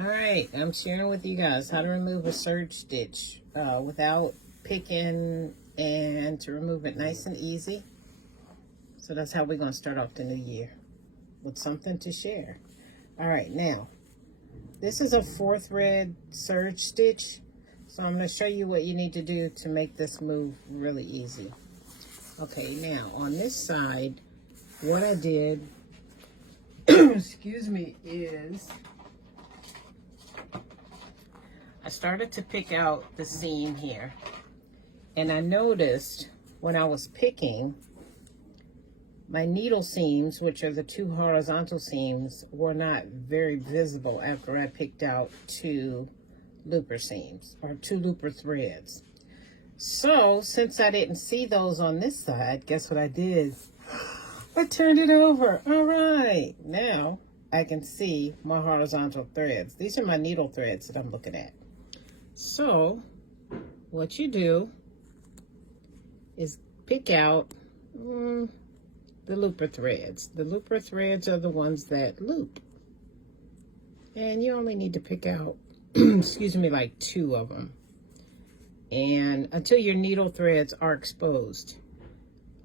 All right, I'm sharing with you guys how to remove a serge stitch without picking, and to remove it nice and easy. So that's how we're going to start off the new year, with something to share. All right, now this is a 4th thread serge stitch, so I'm going to show you what you need to do to make this move really easy. Okay, now on this side, what I did excuse me, is I started to pick out the seam here, and I noticed when I was picking, my needle seams, which are the 2 horizontal seams, were not very visible after I picked out 2 looper seams, or 2 looper threads. So since I didn't see those on this side, guess what I did? I turned it over. All right, now I can see my horizontal threads. These are my needle threads that I'm looking at. So what you do is pick out the looper threads. The looper threads are the ones that loop. And you only need to pick out, excuse me, like 2 of them. And until your needle threads are exposed.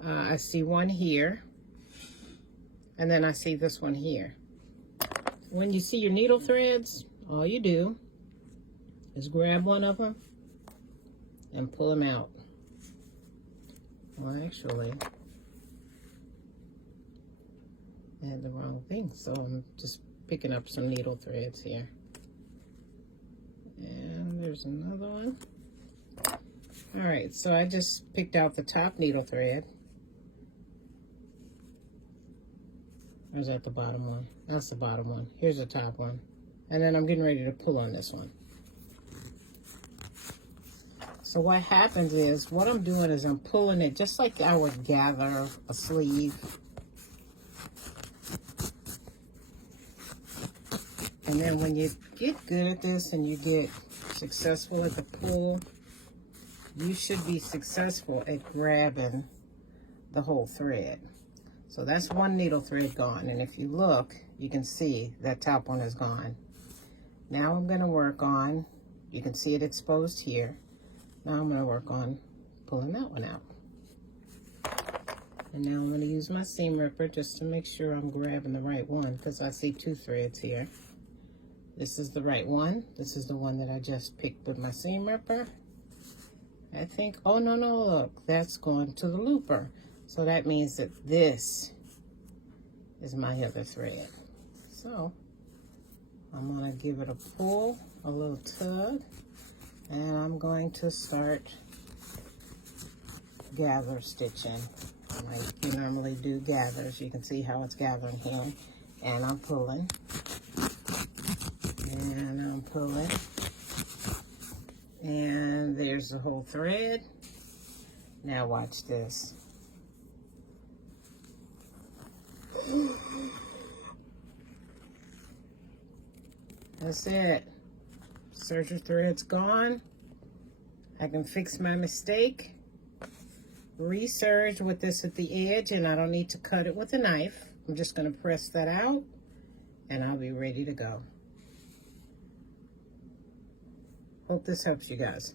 I see one here, and then I see this one here. When you see your needle threads, all you do is grab one of them and pull them out. Well, actually, I had the wrong thing, so I'm just picking up some needle threads here. And there's another one. All right, so I just picked out the top needle thread. Or is that the bottom one? That's the bottom one. Here's the top one. And then I'm getting ready to pull on this one. So what happens is, what I'm doing is I'm pulling it just like I would gather a sleeve. And then when you get good at this and you get successful at the pull, you should be successful at grabbing the whole thread. So that's one needle thread gone. And if you look, you can see that top one is gone. Now I'm going to work on, you can see it exposed here. Now I'm going to work on pulling that one out. And now I'm going to use my seam ripper just to make sure I'm grabbing the right one, because I see 2 threads here. This is the right one. This is the one that I just picked with my seam ripper. I think, oh no, look, that's going to the looper. So that means that this is my other thread. So I'm going to give it a pull, a little tug, and I'm going to start gather stitching like you normally do gathers. You can see how it's gathering here. And I'm pulling. And I'm pulling. And there's the whole thread. Now watch this. That's it. Serger thread's gone. I can fix my mistake. Reserge with this at the edge, and I don't need to cut it with a knife. I'm just going to press that out, and I'll be ready to go. Hope this helps you guys.